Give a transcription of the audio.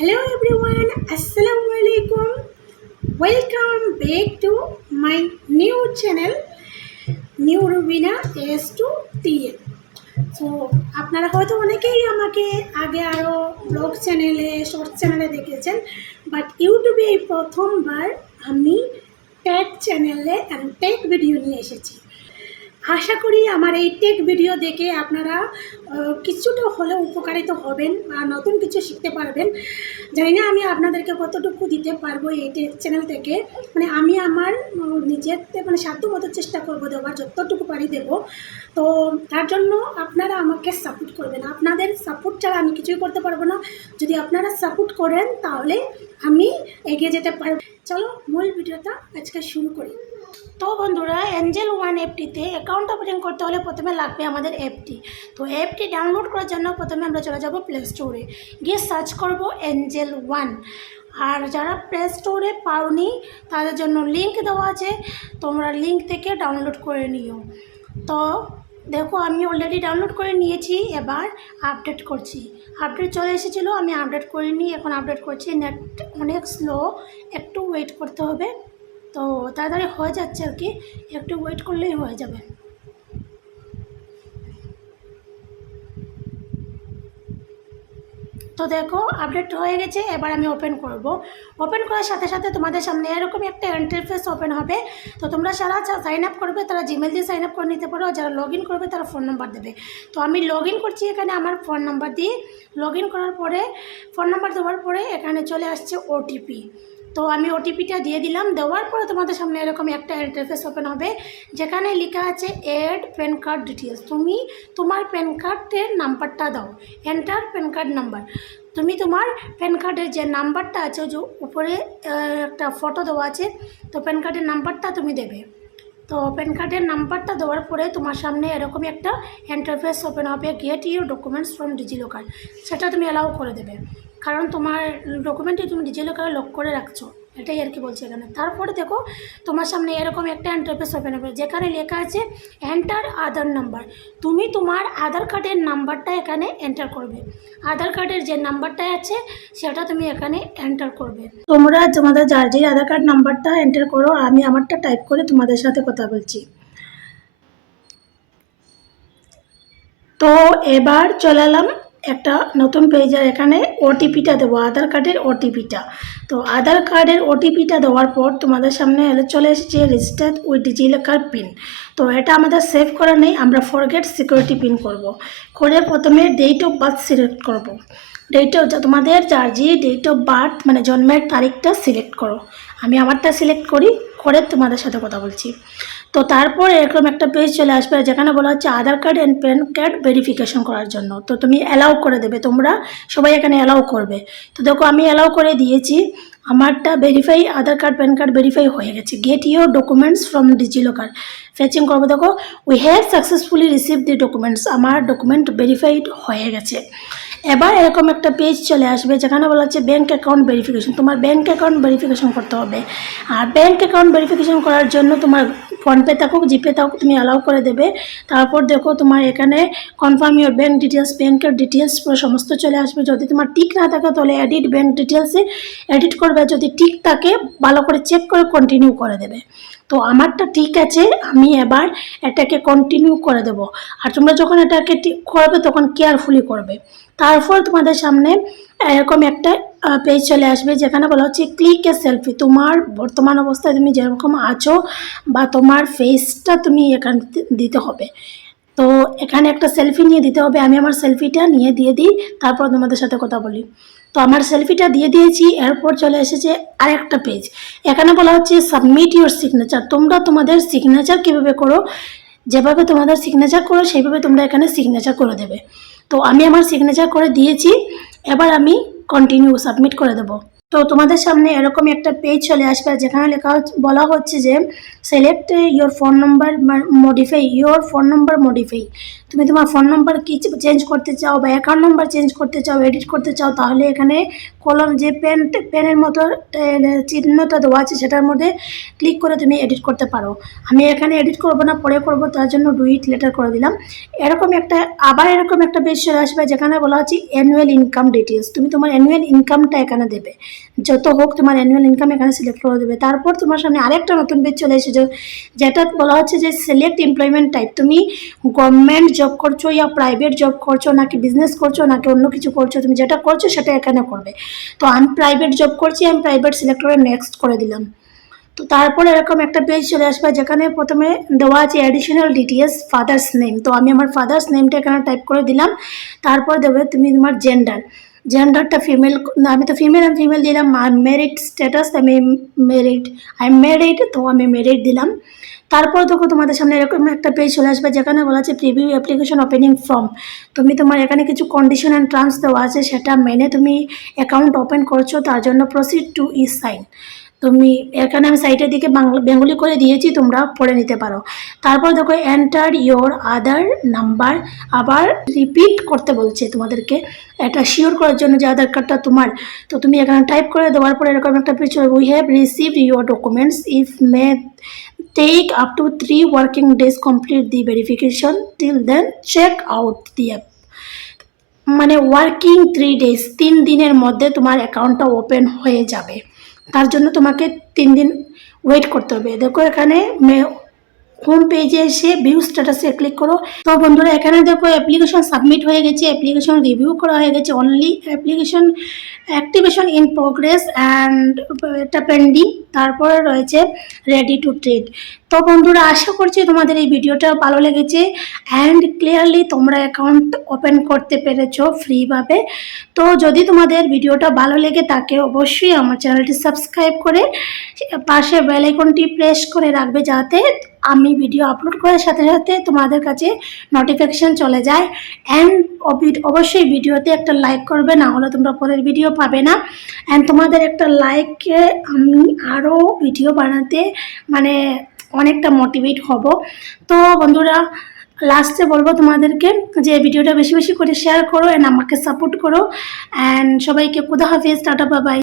Hello everyone, Assalamu alaikum. Welcome back to my new channel, New Rubina S2TN. So আপনারা হয়তো অনেকেই আমাকে আগে আরও ব্লগ চ্যানেলে শর্ট চ্যানেলে দেখেছেন, বাট ইউটিউবে এই প্রথমবার আমি টেক চ্যানেলে টেক ভিডিও নিয়ে এসেছি। আশা করি আমার এই টেক ভিডিও দেখে আপনারা কিছুটা হলেও উপকারিত হবেন বা নতুন কিছু শিখতে পারবেন। জানি না আমি আপনাদেরকে কতটুকু দিতে পারবো এই টেক চ্যানেল থেকে, মানে আমি আমার নিজের সাধ্যমতো চেষ্টা করবো দেওয়ার, যতটুকু পারি দেবো। তো তার জন্য আপনারা আমাকে সাপোর্ট করবেন। আপনাদের সাপোর্ট ছাড়া আমি কিছুই করতে পারবো না। যদি আপনারা সাপোর্ট করেন তাহলে আমি এগিয়ে যেতে পারবো। চলো মূল ভিডিওটা আজকে শুরু করি। তো বন্ধুরা, এঞ্জেল ওয়ান অ্যাপটিতে অ্যাকাউন্ট ওপেন করতে হলে প্রথমে লাগবে আমাদের অ্যাপটি। তো অ্যাপটি ডাউনলোড করার জন্য প্রথমে আমরা চলে যাব প্লে স্টোরে, গিয়ে সার্চ করব এঞ্জেল ওয়ান। আর যারা প্লে স্টোরে পাওনি তাদের জন্য লিঙ্ক দেওয়া আছে, তোমরা লিঙ্ক থেকে ডাউনলোড করে নিও। তো দেখো আমি অলরেডি ডাউনলোড করে নিয়েছি, এবার আপডেট করছি। আপডেট চলে এসেছিলো, আমি আপডেট করিনি, এখন আপডেট করছি। নেট অনেক স্লো, একটু ওয়েট করতে হবে। তো তাড়াতাড়ি হয়ে যাচ্ছে আর কি, একটু ওয়েট করলেই হয়ে যাবে। তো দেখো আপডেট হয়ে গেছে, এবার আমি ওপেন করব। ওপেন করার সাথে সাথে তোমাদের সামনে এরকম একটা ইন্টারফেস ওপেন হবে। তো তোমরা যারা সাইন আপ করবে তারা জিমেল দিয়ে সাইন আপ করে নিতে পারো, যারা লগ ইন করবে তারা ফোন নাম্বার দেবে। তো আমি লগ ইন করছি এখানে আমার ফোন নাম্বার দিয়ে। লগ ইন করার পরে ফোন নাম্বার দেওয়ার পরে এখানে চলে আসছে ওটিপি। তো আমি ওটিপিটা দিয়ে দিলাম। দেওয়ার পরে তোমাদের সামনে এরকম একটা ইন্টারফেস ওপেন হবে, যেখানে লেখা আছে অ্যাড প্যান কার্ড ডিটেলস। তুমি তোমার প্যান কার্ডের নাম্বারটা দাও, এন্টার প্যান কার্ড নাম্বার। তুমি তোমার প্যান কার্ডের যে নাম্বারটা আছে, যে উপরে একটা ফটো দেওয়া আছে, তো প্যান কার্ডের নাম্বারটা তুমি দেবে। তো প্যান কার্ডের নাম্বারটা দেওয়ার পরে তোমার সামনে এরকমই একটা ইন্টারফেস ওপেন হবে, get your documents from DigiLocker. সেটা তুমি অ্যালাউ করে দেবে, কারণ তোমার ডকুমেন্টটি তুমি ডিজিলকারে লক করে রাখছো, এটাই আর কি বলছি এখানে। তারপরে দেখো তোমার সামনে এরকম একটা ইন্টারফেস ওপেন হবে, যেখানে লেখা আছে এন্টার আধার নাম্বার। তুমি তোমার আধার কার্ডের নাম্বারটা এখানে এন্টার করবে। আধার কার্ডের যে নাম্বারটা আছে সেটা তুমি এখানে এন্টার করবে। তোমরা তোমাদের যার যে আধার কার্ড নাম্বারটা এন্টার করো, আমি আমারটা টাইপ করে তোমাদের সাথে কথা বলছি। তো এবার চলে এলাম একটা নতুন পেজের, এখানে ওটিপিটা দেবো, আধার কার্ডের ওটিপিটা। তো আধার কার্ডের ওটিপিটা দেওয়ার পর তোমাদের সামনে চলে এসেছে রেজিস্টার উইথ ডিজিলকার পিন। তো এটা আমাদের সেভ করা নেই, আমরা ফরগেট সিকিউরিটি পিন করব। করে প্রথমে ডেট অফ বার্থ সিলেক্ট করব। তোমাদের যার যে ডেট অফ বার্থ মানে জন্মের তারিখটা সিলেক্ট করো। আমি আমারটা সিলেক্ট করে তোমাদের সাথে কথা বলছি। তো তারপর এরকম একটা পেজ চলে আসবে, যেখানে বলা হচ্ছে Aadhaar card and PAN card verification করার জন্য। তো তুমি অ্যালাউ করে দেবে, তোমরা সবাই এখানে অ্যালাউ করবে। তো দেখো আমি অ্যালাউ করে দিয়েছি, আমারটা ভেরিফাই, আধার কার্ড প্যান কার্ড ভেরিফাই হয়ে গেছে। Get your documents from DigiLocker fetching করবো। দেখো we have successfully receive the documents, আমার ডকুমেন্ট ভেরিফাইড হয়ে গেছে। এবার এরকম একটা পেজ চলে আসবে, যেখানে বলা হচ্ছে ব্যাঙ্ক অ্যাকাউন্ট ভেরিফিকেশন। তোমার ব্যাঙ্ক অ্যাকাউন্ট ভেরিফিকেশন করতে হবে। আর ব্যাঙ্ক অ্যাকাউন্ট ভেরিফিকেশন করার জন্য তোমার ফোনপে থাকুক জিপে থাকুক তুমি অ্যালাউ করে দেবে। তারপর দেখো তোমার এখানে কনফার্ম ইউর ব্যাঙ্ক ডিটেলস, ব্যাঙ্কের ডিটেলস পুরো সমস্ত চলে আসবে। যদি তোমার ঠিক না থাকে তাহলে এডিট ব্যাঙ্ক ডিটেলসে এডিট করবে, যদি ঠিক থাকে ভালো করে চেক করে কন্টিনিউ করে দেবে। তো আমারটা ঠিক আছে, আমি এবার এটাকে কন্টিনিউ করে দেব। আর তোমরা যখন এটাকে ঠিক করবে তখন কেয়ারফুলি করবে। তারপর তোমাদের সামনে এরকম একটা পেজ চলে আসবে, যেখানে বলা হচ্ছে ক্লিক এ সেলফি। তোমার বর্তমান অবস্থায় তুমি যেরকম আছো বা তোমার ফেসটা তুমি এখানে দিতে হবে। তো এখানে একটা সেলফি নিয়ে দিতে হবে। আমি আমার সেলফিটা নিয়ে দিয়ে দিই, তারপর তোমাদের সাথে কথা বলি। তো আমার সেলফিটা দিয়ে দিয়েছি। এরপর চলে এসেছে আরেকটা পেজ, এখানে বলা হচ্ছে সাবমিট ইউর সিগনেচার। তোমরা তোমাদের সিগনেচার কীভাবে করো, যেভাবে তোমাদের সিগনেচার করো সেইভাবে তোমরা এখানে সিগনেচার করে দেবে। তো আমি আমার সিগনেচার করে দিয়েছি, এবার আমি কন্টিনিউ সাবমিট করে দেবো। তো তোমাদের সামনে এরকম একটা পেজ চলে আসবে, যেখানে বলা হচ্ছে যে select your phone number modify, your phone number modify. তুমি তোমার ফোন নাম্বার কি চেঞ্জ করতে চাও বা অ্যাকাউন্ট নাম্বার চেঞ্জ করতে চাও, এডিট করতে চাও, তাহলে এখানে কলম যে পেনের মতো চিহ্নটা দেওয়া আছে সেটার মধ্যে ক্লিক করে তুমি এডিট করতে পারো। আমি এখানে এডিট করবো না, পরে করবো, তার জন্য ডু ইট লেটার করে দিলাম। এরকম একটা পেজ চলে আসবে যেখানে বলা হচ্ছে অ্যানুয়াল ইনকাম ডিটেলস। তুমি তোমার অ্যানুয়াল ইনকামটা এখানে দেবে, যত হোক তোমার অ্যানুয়াল ইনকাম এখানে সিলেক্ট করে দেবে। তারপর তোমার সামনে আরেকটা নতুন পেজ চলে এসেছে যেটা বলা হচ্ছে যে সিলেক্ট এমপ্লয়মেন্ট টাইপ। তুমি গভর্নমেন্ট জব করছো ইয়া প্রাইভেট জব করছো, নাকি বিজনেস করছো, নাকি অন্য কিছু করছো, তুমি যেটা করছো সেটা এখানে করবে। তো আমি প্রাইভেট জব করছি, আমি প্রাইভেট সিলেক্ট করে নেক্সট করে দিলাম। তো তারপর এরকম একটা পেজ চলে আসবে যেখানে প্রথমে দেওয়া আছে অ্যাডিশনাল ডিটেলস ফাদার্স নেম। তো আমি আমার ফাদার্স নেমটা এখানে টাইপ করে দিলাম। তারপর দেবে তুমি তোমার জেন্ডারটা ফিমেল, আমি তো ফিমেল, আমি ফিমেল দিলাম। মেরিট স্ট্যাটাস আমি মেরিড, তো আমি মেরিড দিলাম। তারপর দেখো তোমাদের সামনে এরকম একটা পেজ চলে আসবে যেখানে বলা আছে প্রিভিউ অ্যাপ্লিকেশন ওপেনিং ফর্ম। তুমি তোমার এখানে কিছু কন্ডিশন অ্যান্ড টার্মস দেওয়া আছে, সেটা মেনে তুমি অ্যাকাউন্ট ওপেন করছো, তার জন্য প্রসিড টু ই সাইন। তুমি এখানে আমি সাইটের দিকে বেঙ্গলি করে দিয়েছি, তোমরা পড়ে নিতে পারো। তারপর দেখো এন্টার ইয়োর আধার নাম্বার, আবার রিপিট করতে বলছে তোমাদেরকে এটা শিওর করার জন্য যে আধার কার্ডটা তোমার। তো তুমি এখানে টাইপ করে দেওয়ার পরে এরকম একটা page, we have received your documents, if may take up to 3 working days complete the verification, till then check out the app. মানে ওয়ার্কিং 3 ডেজ, 3 দিনের মধ্যে তোমার অ্যাকাউন্টটা ওপেন হয়ে যাবে। তার জন্য তোমাকে 3 দিন ওয়েট করতে হবে। দেখো এখানে হোম পেজে এসে ভিউ স্ট্যাটাসে ক্লিক করো। তো বন্ধুরা এখানে দেখো অ্যাপ্লিকেশন সাবমিট হয়ে গেছে, অ্যাপ্লিকেশন রিভিউ করা হয়ে গেছে, only application activation in progress and এটা পেন্ডিং, তারপরে রয়েছে রেডি টু ট্রেড। তো বন্ধুরা আশা করছি তোমাদের এই ভিডিওটা ভালো লেগেছে অ্যান্ড ক্লিয়ারলি তোমরা অ্যাকাউন্ট ওপেন করতে পেরেছো ফ্রিভাবে। তো যদি তোমাদের ভিডিওটা ভালো লেগে থাকে অবশ্যই আমার চ্যানেলটি সাবস্ক্রাইব করে পাশে বেল আইকনটি প্রেস করে রাখবে, যাতে আমি ভিডিও আপলোড করার সাথে সাথে তোমাদের কাছে নোটিফিকেশান চলে যায়। অ্যান্ড অবশ্যই ভিডিওতে একটা লাইক করবে, না হলে তোমরা পরের ভিডিও পাবে না। অ্যান্ড তোমাদের একটা লাইকে আমি আরও ভিডিও বানাতে মানে অনেকটা মোটিভেট হব। তো বন্ধুরা লাস্টে বলবো তোমাদেরকে যে ভিডিওটা বেশি বেশি করে শেয়ার করো অ্যান্ড আমাকে সাপোর্ট করো। অ্যান্ড সবাইকে খুদা হাফেজ, টাটা, বাই বাই।